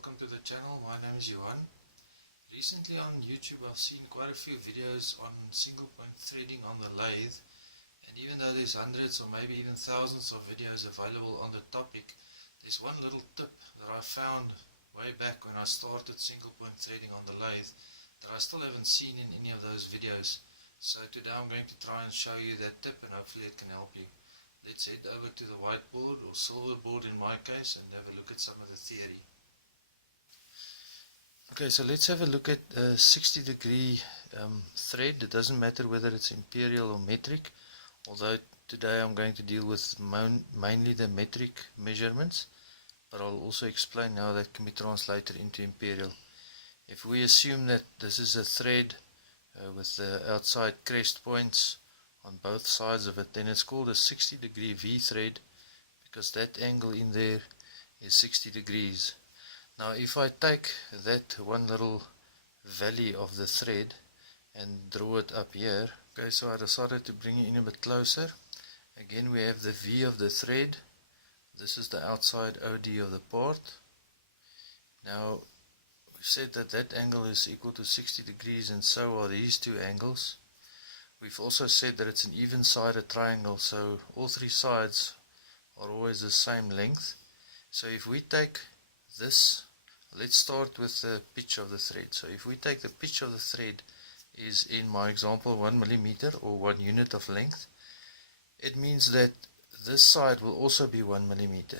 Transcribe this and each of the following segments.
welcome to the channel. My name is Johan. Recently on YouTube I've seen quite a few videos on single point threading on the lathe, and even though there's hundreds or maybe even thousands of videos available on the topic, there's one little tip that I found way back when I started single point threading on the lathe that I still haven't seen in any of those videos. So today I'm going to try and show you that tip, and hopefully it can help you. Let's head over to the whiteboard or silver board in my case and have a look at some of the theory. Okay, so let's have a look at a 60-degree thread. It doesn't matter whether it's imperial or metric, although today I'm going to deal with mainly the metric measurements, but I'll also explain how that can be translated into imperial. If we assume that this is a thread with the outside crest points on both sides of it, then it's called a 60-degree V thread because that angle in there is 60 degrees. Now if I take that one little valley of the thread and draw it up here, okay, so I decided to bring it in a bit closer. Again, we have the V of the thread. This is the outside OD of the part. Now we said that that angle is equal to 60 degrees, and so are these two angles. We've also said that it's an even-sided triangle, so all three sides are always the same length. So if we take this, let's start with the pitch of the thread. So if we take the pitch of the thread is, in my example, 1 millimeter or 1 unit of length, it means that this side will also be 1 millimeter.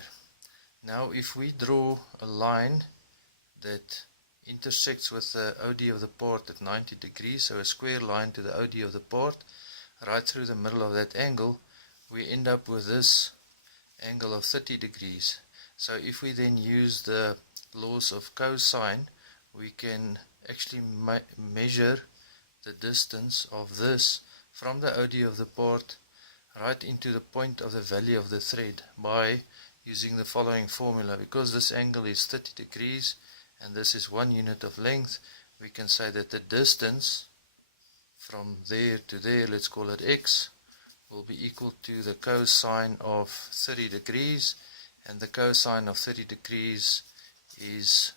Now if we draw a line that intersects with the OD of the part at 90 degrees, so a square line to the OD of the part, right through the middle of that angle, we end up with this angle of 30 degrees. So if we then use the laws of cosine, we can actually measure the distance of this from the OD of the part right into the point of the valley of the thread by using the following formula. Because this angle is 30 degrees and this is 1 unit of length, we can say that the distance from there to there, let's call it x, will be equal to the cosine of 30 degrees, and the cosine of 30 degrees is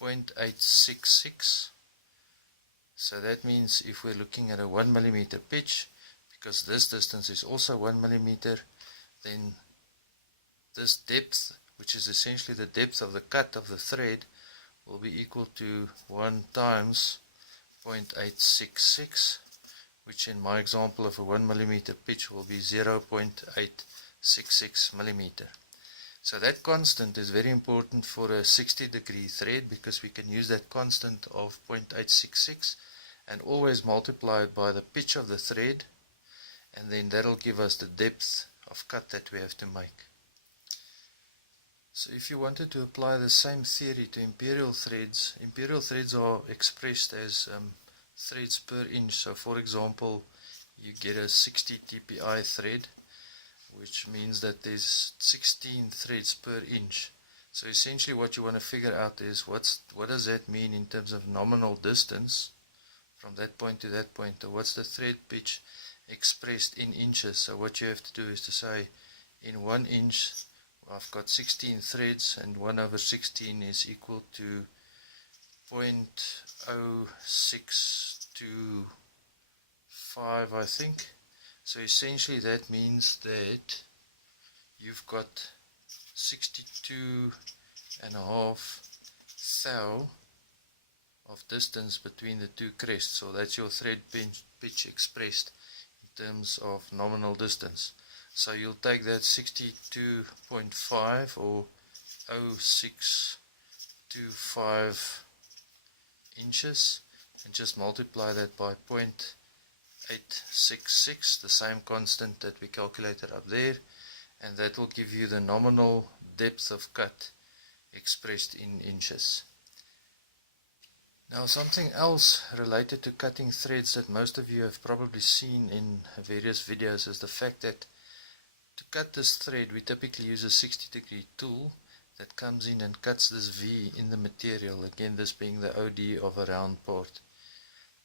0.866. So that means if we're looking at a 1 millimeter pitch, because this distance is also 1 millimeter, then this depth, which is essentially the depth of the cut of the thread, will be equal to 1 times 0.866, which in my example of a 1 millimeter pitch will be 0.866 millimeter. So that constant is very important for a 60-degree thread, because we can use that constant of 0.866 and always multiply it by the pitch of the thread, and then that'll give us the depth of cut that we have to make. So if you wanted to apply the same theory to imperial threads are expressed as threads per inch. So for example, you get a 60 TPI thread, which means that there's 16 threads per inch. So essentially what you want to figure out is what does that mean in terms of nominal distance from that point to that point, or what's the thread pitch expressed in inches. So what you have to do is to say, in 1 inch I've got 16 threads, and 1 over 16 is equal to 0.0625, I think. So essentially that means that you've got 62.5 thou of distance between the two crests. So that's your thread pitch expressed in terms of nominal distance. So you'll take that 62.5 or 0.0625 inches and just multiply that by 0.866, the same constant that we calculated up there, and that will give you the nominal depth of cut expressed in inches. Now something else related to cutting threads that most of you have probably seen in various videos is the fact that to cut this thread we typically use a 60-degree tool that comes in and cuts this V in the material, again this being the OD of a round part.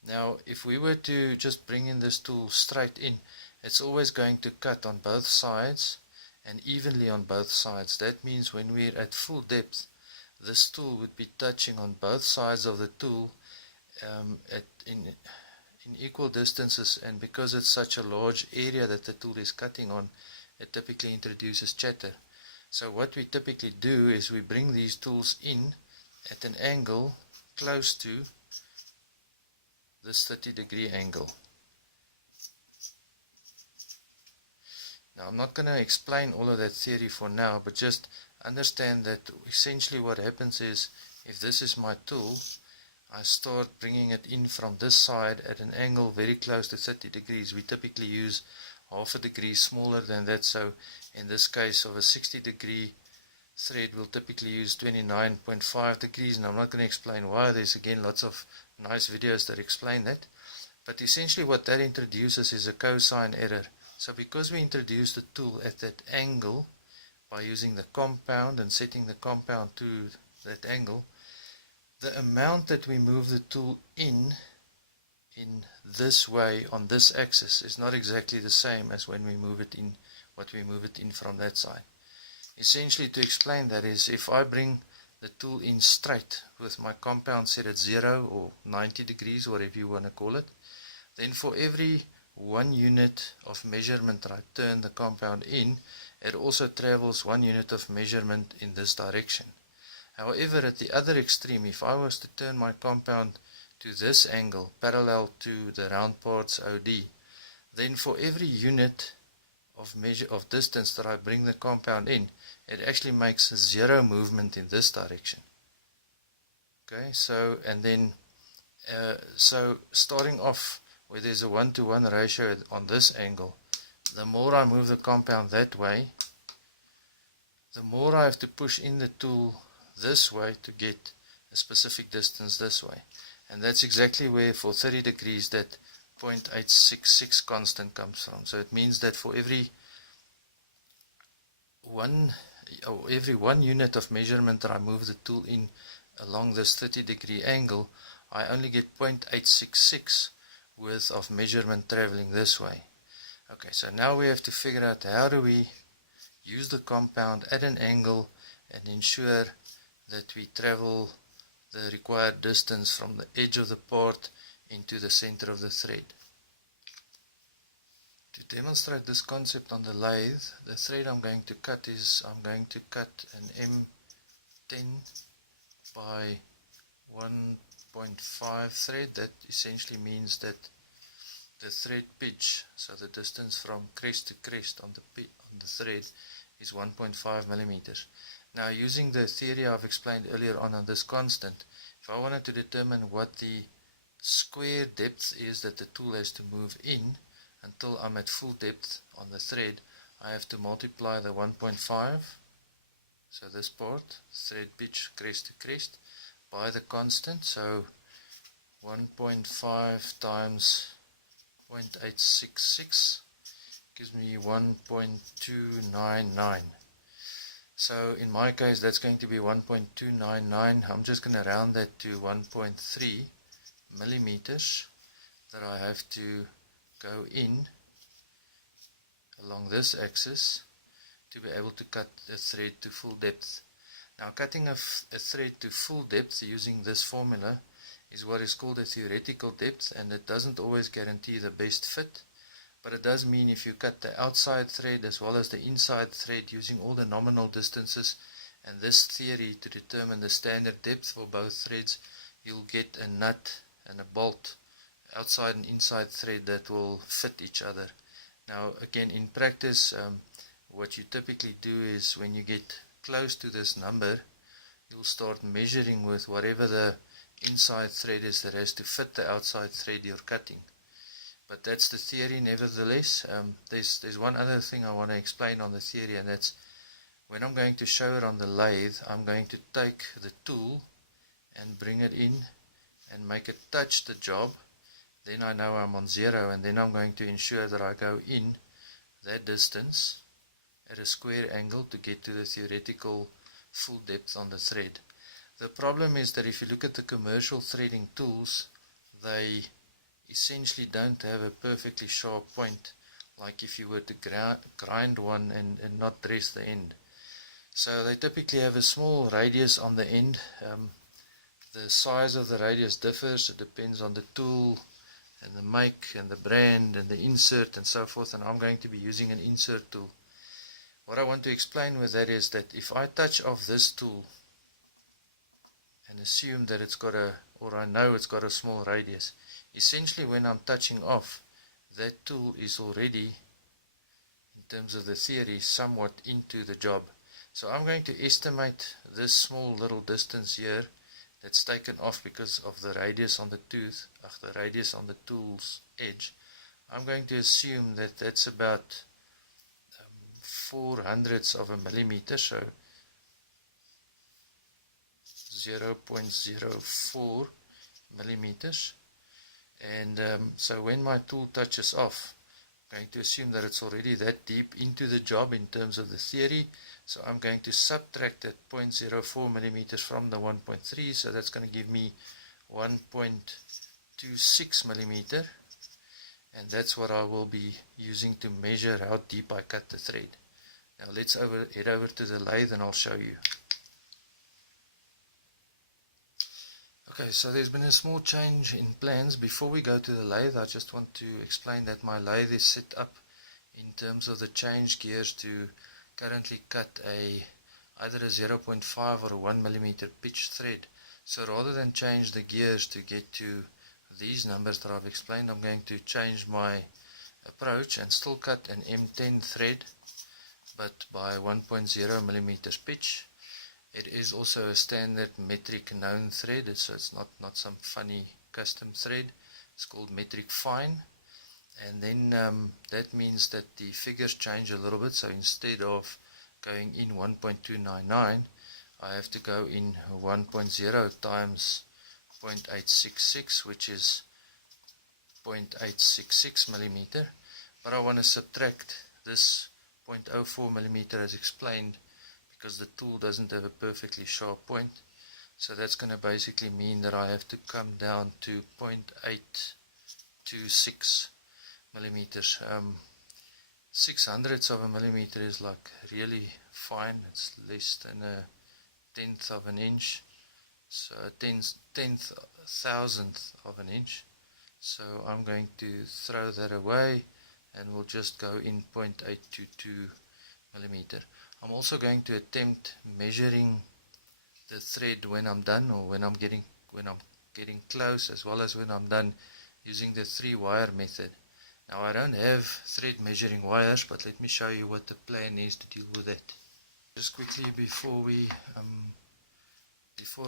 Now if we were to just bring in this tool straight in, it's always going to cut on both sides and evenly on both sides. That means when we're at full depth, this tool would be touching on both sides of the tool in equal distances, and because it's such a large area that the tool is cutting on, it typically introduces chatter. So what we typically do is we bring these tools in at an angle close to this 30-degree angle. Now I'm not going to explain all of that theory for now, but just understand that essentially what happens is, if this is my tool, I start bringing it in from this side at an angle very close to 30 degrees. We typically use half a degree smaller than that, so in this case of a 60-degree thread we'll typically use 29.5 degrees, and I'm not going to explain why. There's again lots of nice videos that explain that, but essentially what that introduces is a cosine error. So because we introduce the tool at that angle by using the compound and setting the compound to that angle, the amount that we move the tool in this way on this axis is not exactly the same as when we move it in, what we move it in from that side. Essentially, to explain that is, if I bring the tool in straight with my compound set at 0 or 90 degrees, whatever you want to call it, then for every 1 unit of measurement that I turn the compound in, it also travels 1 unit of measurement in this direction. However, at the other extreme, if I was to turn my compound to this angle, parallel to the round parts OD, then for every unit of distance that I bring the compound in, it actually makes 0 movement in this direction. Okay, so and then so starting off where there's a 1-to-1 ratio on this angle, the more I move the compound that way, the more I have to push in the tool this way to get a specific distance this way. And that's exactly where for 30 degrees that 0.866 constant comes from. So it means that for every one unit of measurement that I move the tool in along this 30-degree angle, I only get 0.866 worth of measurement traveling this way. Okay, so now we have to figure out how do we use the compound at an angle and ensure that we travel the required distance from the edge of the part into the center of the thread. To demonstrate this concept on the lathe, the thread I'm going to cut an M10 by 1.5 thread. That essentially means that the thread pitch, so the distance from crest to crest on the thread, is 1.5 millimeters. Now, using the theory I've explained earlier on this constant, if I wanted to determine what the square depth is that the tool has to move in until I'm at full depth on the thread, I have to multiply the 1.5, so this part, thread pitch crest to crest, by the constant, so 1.5 times 0.866 gives me 1.299. So in my case that's going to be 1.299. I'm just going to round that to 1.3 millimeters that I have to go in along this axis to be able to cut the thread to full depth. Now, cutting a thread to full depth using this formula is what is called a theoretical depth, and it doesn't always guarantee the best fit, but it does mean if you cut the outside thread as well as the inside thread using all the nominal distances and this theory to determine the standard depth for both threads, you'll get a nut and a bolt, outside and inside thread, that will fit each other. Now again, in practice, what you typically do is when you get close to this number, you'll start measuring with whatever the inside thread is that has to fit the outside thread you're cutting. But that's the theory. Nevertheless, there's one other thing I want to explain on the theory, and that's when I'm going to show it on the lathe, I'm going to take the tool and bring it in and make it touch the job. Then I know I'm on 0, and then I'm going to ensure that I go in that distance at a square angle to get to the theoretical full depth on the thread. The problem is that if you look at the commercial threading tools, they essentially don't have a perfectly sharp point, like if you were to grind one and not dress the end. So they typically have a small radius on the end. The size of the radius differs, it depends on the tool and the make and the brand and the insert and so forth, and I'm going to be using an insert tool. What I want to explain with that is that if I touch off this tool and assume that it's got a, or I know it's got a small radius, essentially when I'm touching off, that tool is already, in terms of the theory, somewhat into the job. So I'm going to estimate this small little distance here that's taken off because of the radius on the tooth, the radius on the tool's edge. I'm going to assume that that's about 4/100ths of a millimeter, so 0.04 millimeters. And so when my tool touches off, I'm going to assume that it's already that deep into the job in terms of the theory. So I'm going to subtract that 0.04 millimeters from the 1.3, so that's going to give me 1.26 millimeter, and that's what I will be using to measure how deep I cut the thread. Now let's head over to the lathe and I'll show you. Okay, so there's been a small change in plans. Before we go to the lathe, I just want to explain that my lathe is set up in terms of the change gears to currently cut either a 0.5 or a 1 millimeter pitch thread. So rather than change the gears to get to these numbers that I've explained, I'm going to change my approach and still cut an M10 thread, but by 1.0 millimeters pitch. It is also a standard metric known thread, so it's not some funny custom thread. It's called metric fine. And then that means that the figures change a little bit. So instead of going in 1.299, I have to go in 1.0 times 0.866, which is 0.866 millimeter. But I want to subtract this 0.04 millimeter as explained, because the tool doesn't have a perfectly sharp point. So that's going to basically mean that I have to come down to 0.826 millimeters. 6/100ths of a millimeter is like really fine. It's less than a tenth of an inch, so a tenth thousandth of an inch. So I'm going to throw that away and we'll just go in 0.822 millimeter. I'm also going to attempt measuring the thread when I'm done, or when I'm getting close, as well as when I'm done, using the 3-wire method. Now I don't have thread measuring wires, but let me show you what the plan is to deal with that. Just quickly before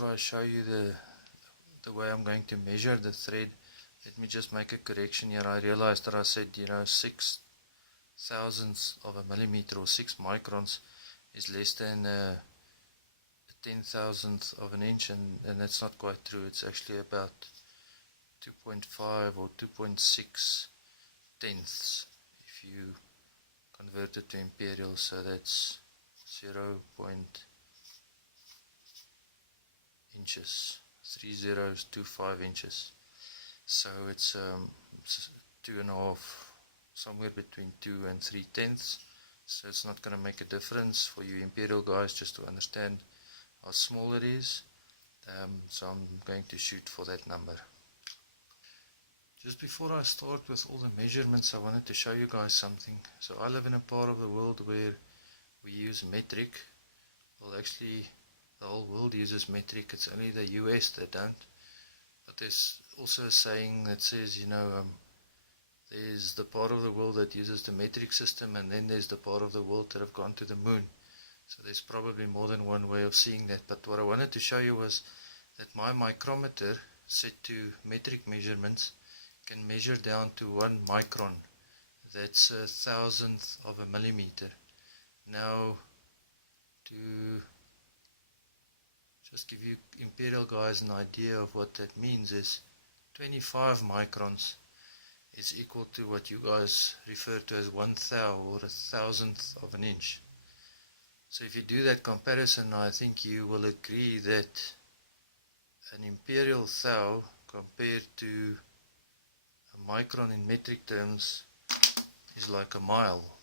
I show you the way I'm going to measure the thread, let me just make a correction here. I realized that I said 6/1000ths of a millimeter, or 6 microns, is less than a 10,000th of an inch, and that's not quite true. It's actually about 2.5 or 2.6 tenths if you convert it to imperial, so that's 0. inches, 3025 inches. So it's 2.5, somewhere between 2 and 3 tenths. So it's not going to make a difference for you imperial guys, just to understand how small it is. So I'm going to shoot for that number. Just before I start with all the measurements, I wanted to show you guys something. So I live in a part of the world where we use metric. Well, actually the whole world uses metric. It's only the US that don't. But there's also a saying that says, there's the part of the world that uses the metric system, and then there's the part of the world that have gone to the moon. So there's probably more than one way of seeing that. But what I wanted to show you was that my micrometer, set to metric measurements, can measure down to 1 micron. That's 1,000th of a millimeter. Now, to just give you imperial guys an idea of what that means, is 25 microns is equal to what you guys refer to as 1 thou, or 1,000th of an inch. So if you do that comparison, I think you will agree that an imperial thou compared to a micron in metric terms is like a mile.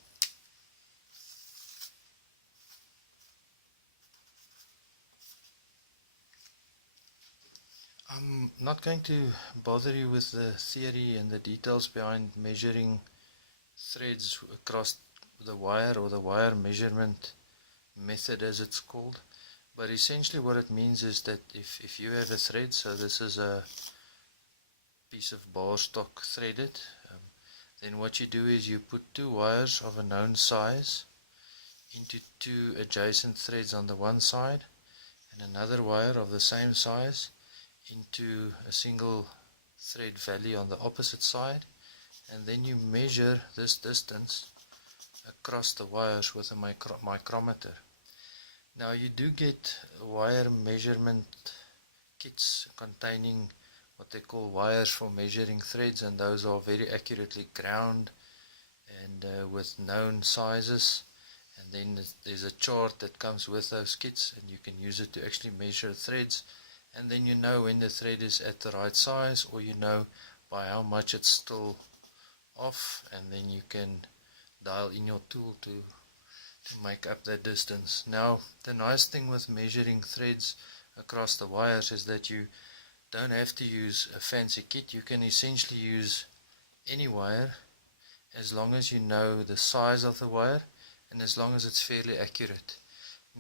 I'm not going to bother you with the theory and the details behind measuring threads across the wire, or the wire measurement method as it's called. But essentially what it means is that if you have a thread, so this is a piece of bar stock threaded, then what you do is you put two wires of a known size into two adjacent threads on the one side, and another wire of the same size into a single thread valley on the opposite side, and then you measure this distance across the wires with a micrometer. Now you do get wire measurement kits containing what they call wires for measuring threads, and those are very accurately ground and with known sizes, and then there's a chart that comes with those kits, and you can use it to actually measure threads, and then you know when the thread is at the right size, or you know by how much it's still off, and then you can dial in your tool to make up that distance. Now the nice thing with measuring threads across the wires is that you don't have to use a fancy kit. You can essentially use any wire as long as you know the size of the wire and as long as it's fairly accurate.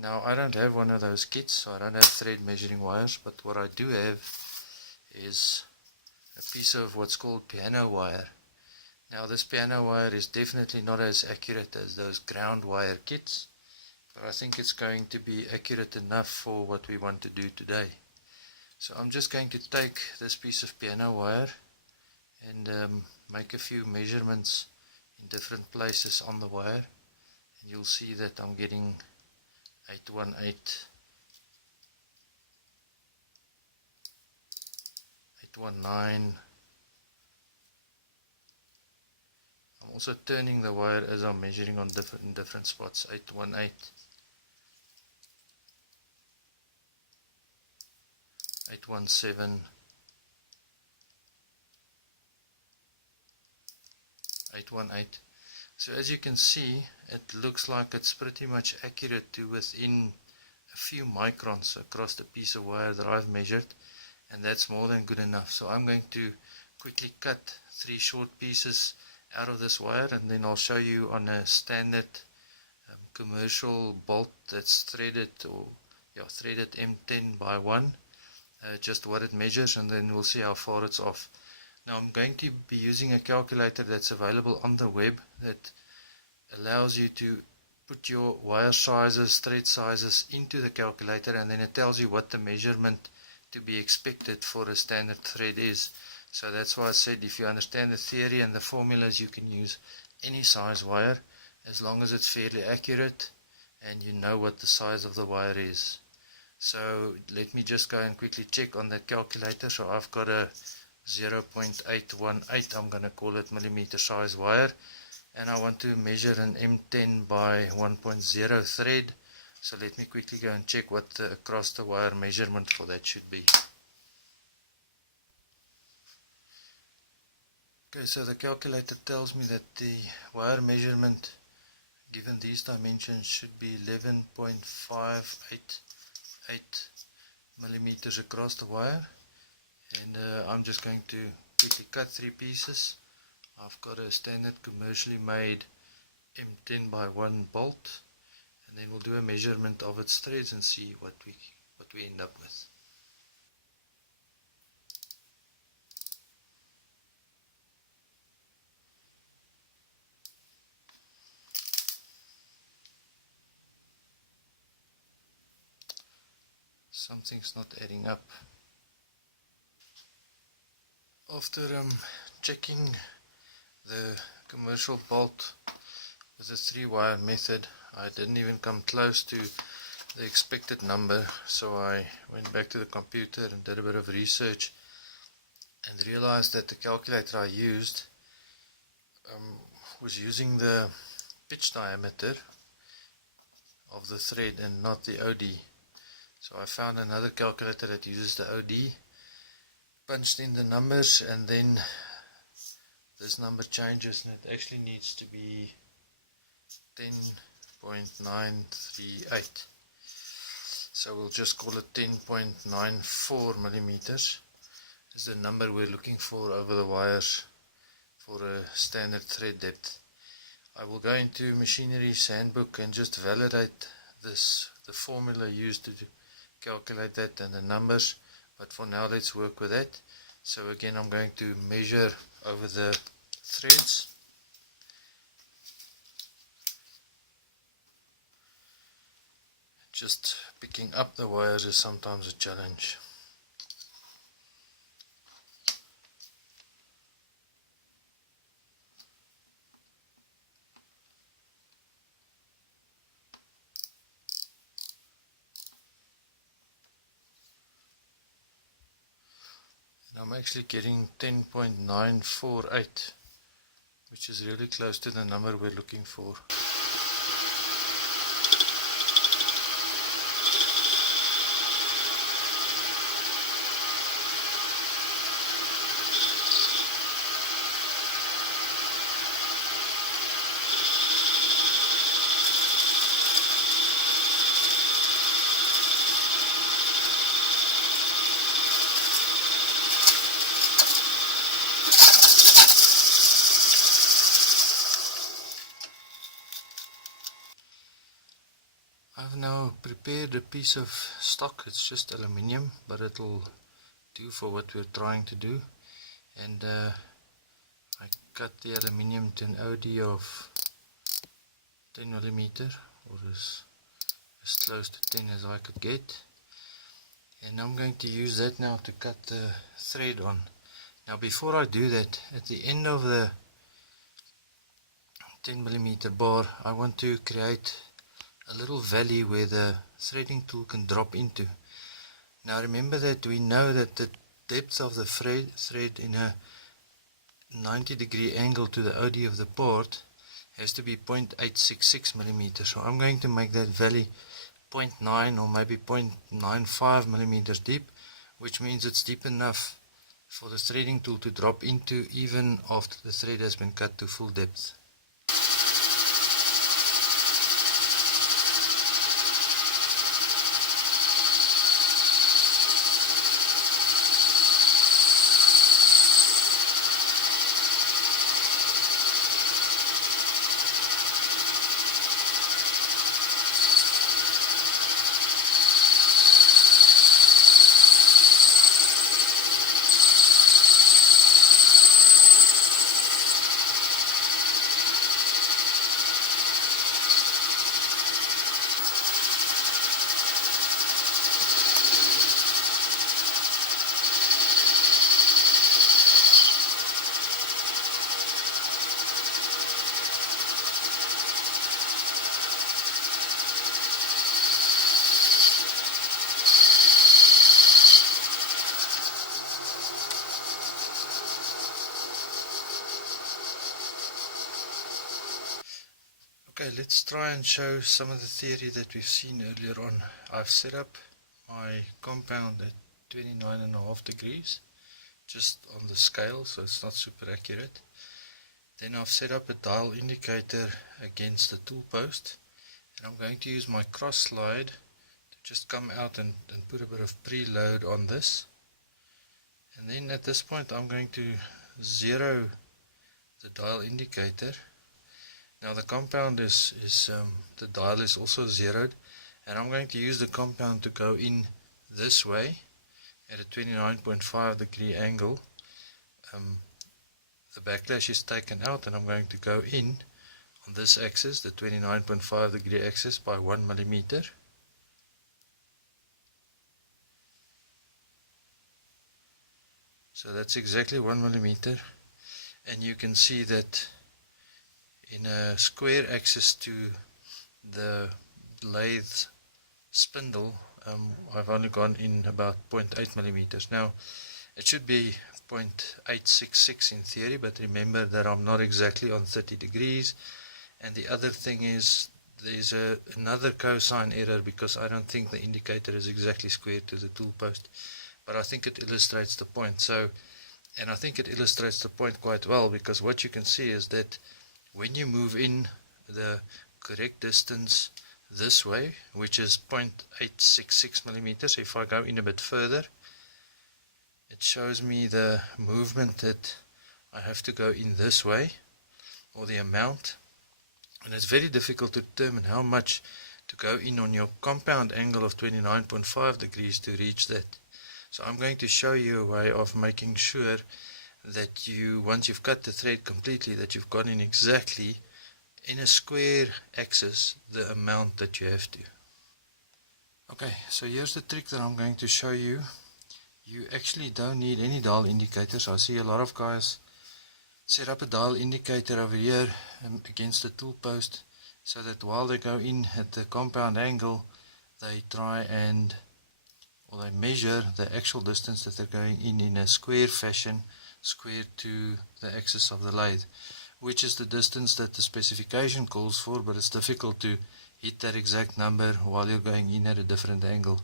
Now I don't have one of those kits, so I don't have thread measuring wires, but what I do have is a piece of what's called piano wire. Now this piano wire is definitely not as accurate as those ground wire kits, but I think it's going to be accurate enough for what we want to do today. So I'm just going to take this piece of piano wire and make a few measurements in different places on the wire, and you'll see that I'm getting 818, 819. I'm also turning the wire as I'm measuring on different spots. 818, 817, 818. So as you can see, it looks like it's pretty much accurate to within a few microns across the piece of wire that I've measured, and that's more than good enough. So I'm going to quickly cut 3 short pieces out of this wire, and then I'll show you on a standard commercial bolt that's threaded, or threaded M10 by 1, just what it measures, and then we'll see how far it's off. Now I'm going to be using a calculator that's available on the web that allows you to put your wire sizes, thread sizes into the calculator, and then it tells you what the measurement to be expected for a standard thread is. So that's why I said if you understand the theory and the formulas, you can use any size wire as long as it's fairly accurate and you know what the size of the wire is. So let me just go and quickly check on the calculator. So I've got a 0.818, I'm going to call it millimeter size wire, and I want to measure an M10 by 1.0 thread. So let me quickly go and check what the across the wire measurement for that should be. Okay, so the calculator tells me that the wire measurement given these dimensions should be 11.588 millimeters across the wire, and I'm just going to quickly cut 3 pieces. I've got a standard commercially made M10 by 1 bolt, and then we'll do a measurement of its threads and see what we end up with. Something's not adding up. After checking the commercial bolt with the 3-wire method, I didn't even come close to the expected number, so I went back to the computer and did a bit of research and realized that the calculator I used was using the pitch diameter of the thread and not the OD. So I found another calculator that uses the OD, punched in the numbers, and then this number changes and it actually needs to be 10.938. So we'll just call it 10.94 millimeters. is the number we're looking for over the wires for a standard thread depth. I will go into Machinery's handbook and just validate this, the formula used to calculate that and the numbers, but for now let's work with that. So again, I'm going to measure over the threads. Just picking up the wires is sometimes a challenge. And I'm actually getting 10.948, which is really close to the number we're looking for. I've now prepared a piece of stock. It's just aluminium, but it'll do for what we're trying to do. And I cut the aluminium to an OD of 10 millimeter, or as close to 10 as I could get. And I'm going to use that now to cut the thread on. Now before I do that, at the end of the 10 millimeter bar, I want to create a little valley where the threading tool can drop into. Now remember that we know that the depth of the thread in a 90-degree angle to the OD of the part has to be 0.866 millimeters. So I'm going to make that valley 0.9 or maybe 0.95 millimeters deep, which means it's deep enough for the threading tool to drop into even after the thread has been cut to full depth. Okay, let's try and show some of the theory that we've seen earlier on. I've set up my compound at 29.5 degrees, just on the scale, so it's not super accurate. Then I've set up a dial indicator against the tool post, and I'm going to use my cross slide to just come out and put a bit of preload on this. And then at this point I'm going to zero the dial indicator. Now the compound the dial is also zeroed, and I'm going to use the compound to go in this way at a 29.5 degree angle. The backlash is taken out, and I'm going to go in on this axis, the 29.5 degree axis, by 1 millimeter. So that's exactly 1 millimeter, and you can see that in a square axis to the lathe spindle, I've only gone in about 0.8 millimeters. Now it should be 0.866 in theory, but remember that I'm not exactly on 30 degrees. And the other thing is, there's another cosine error, because I don't think the indicator is exactly square to the tool post, but I think it illustrates the point. And I think it illustrates the point quite well, because what you can see is that when you move in the correct distance this way, which is 0.866 millimeters, if I go in a bit further, it it shows me the movement that I have to go in this way, or the amount, and it's very difficult to determine how much to go in on your compound angle of 29.5 degrees to reach that. So I'm going to show you a way of making sure that once you've cut the thread completely, that you've got in exactly in a square axis the amount that you have to. Okay, so here's the trick that I'm going to show you. You actually don't need any dial indicators. I see a lot of guys set up a dial indicator over here against the tool post, so that while they go in at the compound angle, they try and, or they measure the actual distance that they're going in a square fashion, square to the axis of the lathe, which is the distance that the specification calls for, but it's difficult to hit that exact number while you're going in at a different angle.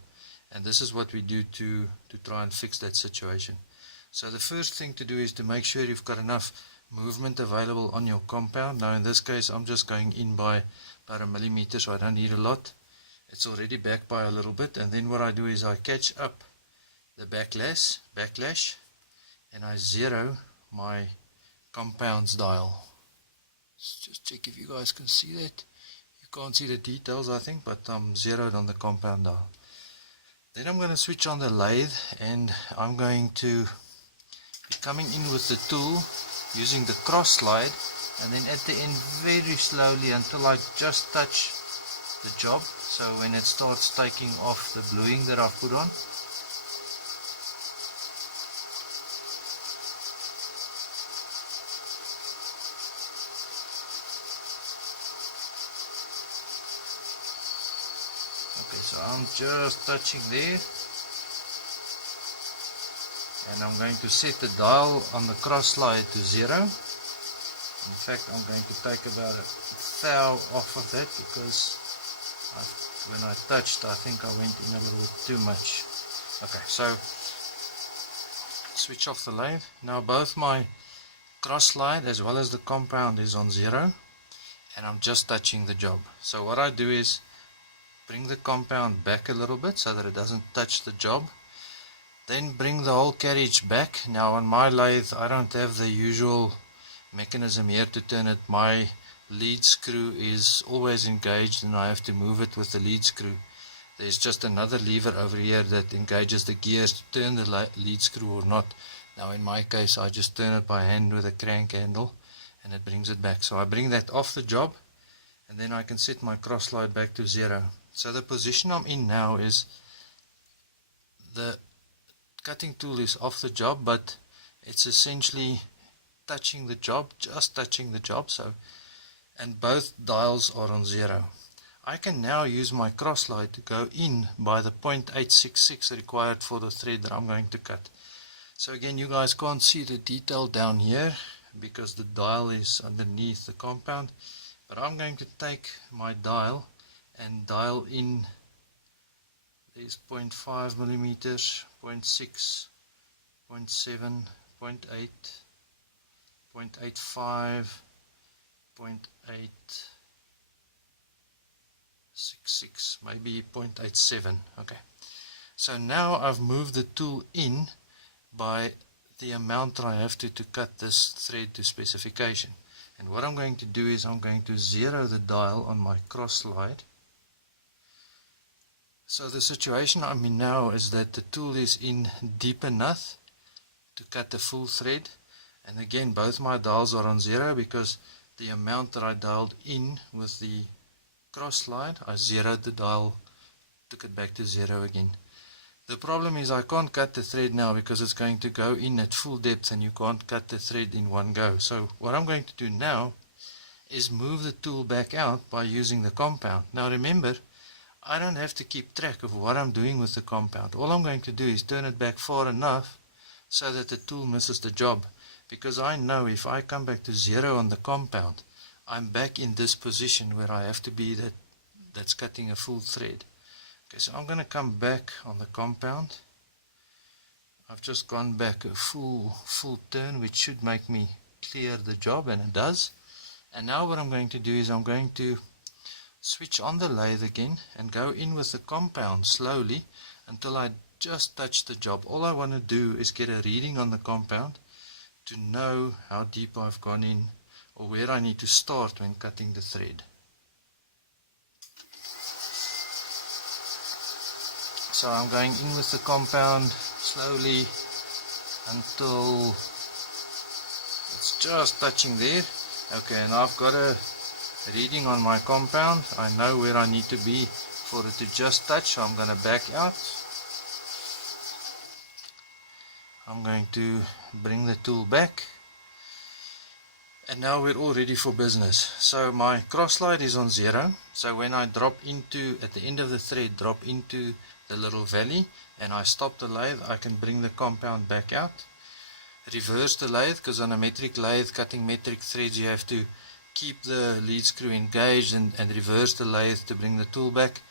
And this is what we do to try and fix that situation. So the first thing to do is to make sure you've got enough movement available on your compound. Now in this case I'm just going in by about 1 millimeter, so I don't need a lot. It's already back by a little bit, and then what I do is I catch up the backlash, and I zero my compound's dial. Let's just check if you guys can see that. You can't see the details, I think, but I'm zeroed on the compound dial. Then I'm going to switch on the lathe, and I'm going to be coming in with the tool using the cross slide, and then at the end very slowly until I just touch the job. So when it starts taking off the bluing that I've put on, okay, so I'm just touching there, and I'm going to set the dial on the cross slide to 0. In fact, I'm going to take about a thou off of that, because when I touched, I think I went in a little bit too much. Okay, so switch off the lathe. Now both my cross slide as well as the compound is on 0, and I'm just touching the job. So what I do is bring the compound back a little bit so that it doesn't touch the job. Then bring the whole carriage back. Now on my lathe I don't have the usual mechanism here to turn it. My lead screw is always engaged, and I have to move it with the lead screw. There's just another lever over here that engages the gears to turn the lead screw or not. Now in my case I just turn it by hand with a crank handle, and it brings it back. So I bring that off the job, and then I can set my cross slide back to 0. So the position I'm in now is the cutting tool is off the job, but it's essentially touching the job, just touching the job. So, and both dials are on 0. I can now use my cross slide to go in by the 0.866 required for the thread that I'm going to cut. So again, you guys can't see the detail down here because the dial is underneath the compound, but I'm going to take my dial and dial in. There's 0.5 millimeters, 0.6, 0.7, 0.8, 0.85, 0.866, maybe 0.87. Okay, so now I've moved the tool in by the amount that I have to cut this thread to specification. And what I'm going to do is I'm going to 0 the dial on my cross slide. So the situation I'm in now is that the tool is in deep enough to cut the full thread, and again both my dials are on 0 because the amount that I dialed in with the cross slide, I zeroed the dial, took it back to 0 again. The problem is I can't cut the thread now because it's going to go in at full depth, and you can't cut the thread in one go. So what I'm going to do now is move the tool back out by using the compound. Now remember, I don't have to keep track of what I'm doing with the compound. All I'm going to do is turn it back far enough so that the tool misses the job, because I know if I come back to 0 on the compound, I'm back in this position where I have to be that's cutting a full thread. Okay, so I'm going to come back on the compound. I've just gone back a full turn, which should make me clear the job, and it does. And now what I'm going to do is I'm going to switch on the lathe again and go in with the compound slowly until I just touch the job. All I want to do is get a reading on the compound to know how deep I've gone in or where I need to start when cutting the thread. So I'm going in with the compound slowly until it's just touching there. Okay, and I've got a reading on my compound. I know where I need to be for it to just touch, so I'm going to back out. I'm going to bring the tool back, and now we're all ready for business. So my cross slide is on 0, so when I drop into, at the end of the thread, drop into the little valley and I stop the lathe, I can bring the compound back out. Reverse the lathe, because on a metric lathe, cutting metric threads, you have to keep the lead screw engaged and reverse the lathe to bring the tool back.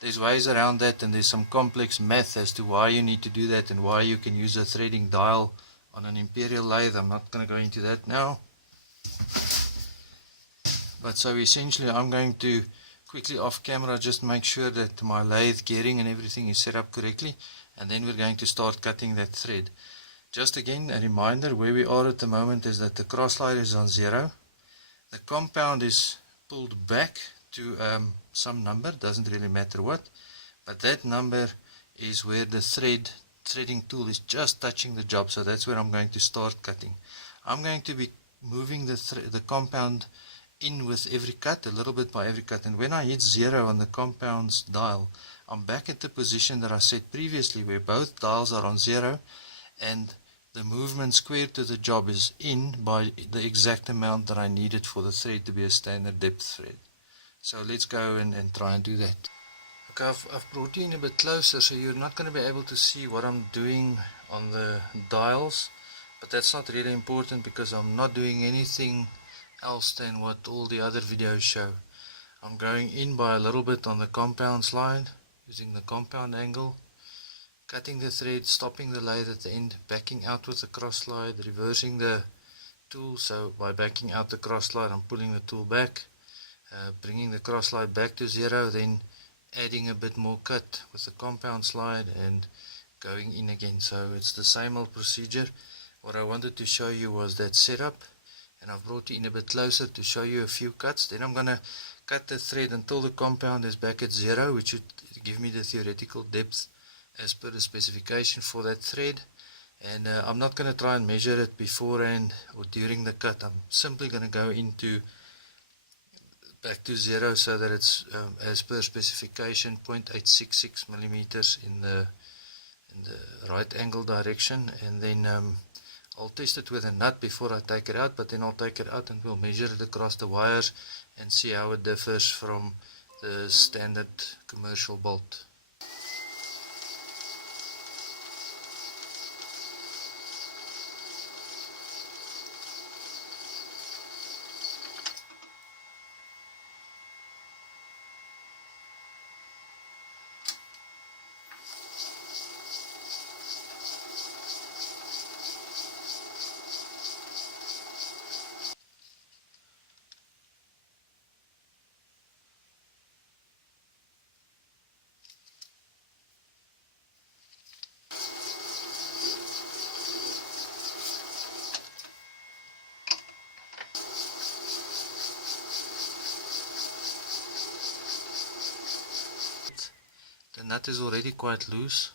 There's ways around that, and there's some complex math as to why you need to do that and why you can use a threading dial on an imperial lathe. I'm not going to go into that now. But so essentially I'm going to quickly off camera just make sure that my lathe gearing and everything is set up correctly, and then we're going to start cutting that thread. Just again a reminder, where we are at the moment is that the cross slide is on 0. The compound is pulled back to some number, doesn't really matter what, but that number is where the threading tool is just touching the job, so that's where I'm going to start cutting. I'm going to be moving the compound in with every cut, a little bit by every cut, and when I hit 0 on the compound's dial, I'm back at the position that I set previously, where both dials are on 0 and the movement squared to the job is in by the exact amount that I needed for the thread to be a standard depth thread. So let's go and try and do that. Okay, I've brought you in a bit closer, so you're not going to be able to see what I'm doing on the dials, but that's not really important because I'm not doing anything else than what all the other videos show. I'm going in by a little bit on the compound slide, using the compound angle, cutting the thread, stopping the lathe at the end, backing out with the cross slide, reversing the tool. So by backing out the cross slide, I'm pulling the tool back, bringing the cross slide back to 0, then adding a bit more cut with the compound slide and going in again. So it's the same old procedure. What I wanted to show you was that setup, and I've brought you in a bit closer to show you a few cuts. Then I'm going to cut the thread until the compound is back at 0, which should give me the theoretical depth as per the specification for that thread. And I'm not going to try and measure it beforehand or during the cut. I'm simply going to go into back to 0 so that it's as per specification 0.866 millimeters in the right angle direction, and then I'll test it with a nut before I take it out, but then I'll take it out and we'll measure it across the wires and see how it differs from the standard commercial bolt. The nut is already quite loose,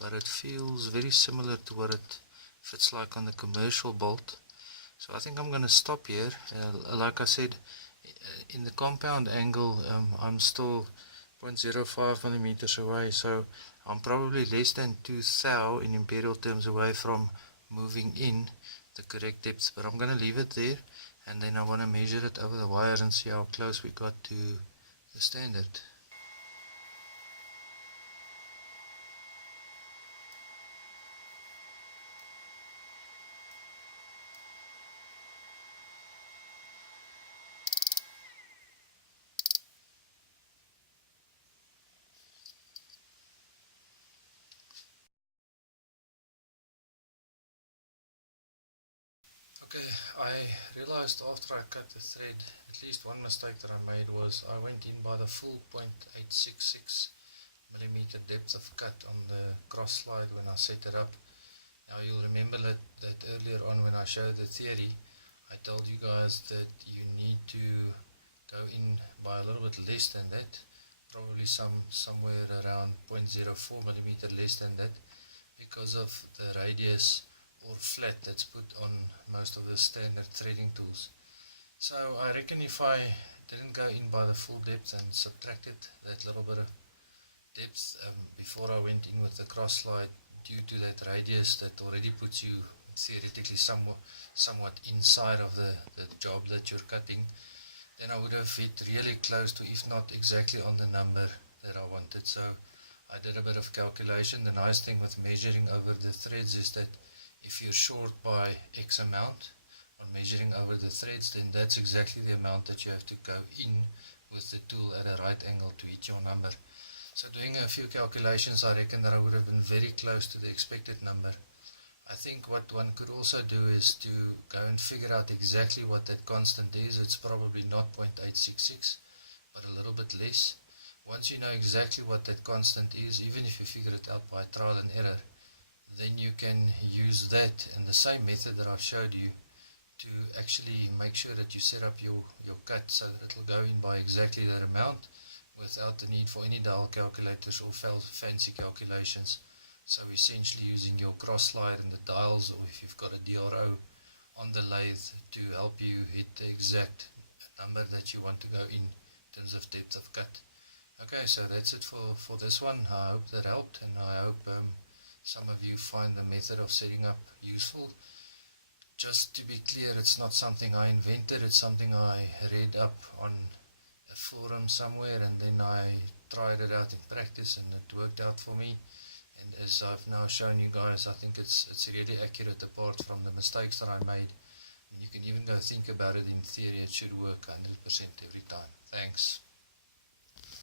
but it feels very similar to what it fits like on the commercial bolt. So I think I'm going to stop here. Like I said, in the compound angle, I'm still 0.05 millimeters away, so I'm probably less than 2 thou in imperial terms away from moving in the correct depth, but I'm going to leave it there, and then I want to measure it over the wires and see how close we got to the standard. Okay, I realized after I cut the thread, at least one mistake that I made was I went in by the full 0.866 millimeter depth of cut on the cross slide when I set it up. Now you'll remember that earlier on when I showed the theory, I told you guys that you need to go in by a little bit less than that, probably somewhere around 0.04 millimeter less than that, because of the radius or flat that's put on most of the standard threading tools. So I reckon if I didn't go in by the full depth and subtracted that little bit of depth before I went in with the cross slide, due to that radius that already puts you theoretically somewhat inside of the job that you're cutting, then I would have hit really close to, if not exactly on the number that I wanted. So I did a bit of calculation. The nice thing with measuring over the threads is that if you're short by X amount on measuring over the threads, then that's exactly the amount that you have to go in with the tool at a right angle to hit your number. So doing a few calculations, I reckon that I would have been very close to the expected number. I think what one could also do is to go and figure out exactly what that constant is. It's probably not 0.866, but a little bit less. Once you know exactly what that constant is, even if you figure it out by trial and error, then you can use that and the same method that I've showed you to actually make sure that you set up your cut so that it'll go in by exactly that amount without the need for any dial calculators or fancy calculations. So essentially using your cross slide and the dials, or if you've got a DRO on the lathe, to help you hit the exact number that you want to go in terms of depth of cut. Okay, so that's it for this one. I hope that helped, and I hope some of you find the method of setting up useful. Just to be clear, it's not something I invented, it's something I read up on a forum somewhere, and then I tried it out in practice and it worked out for me. And as I've now shown you guys, I think it's really accurate apart from the mistakes that I made. And you can even go think about it in theory, it should work 100% every time. Thanks.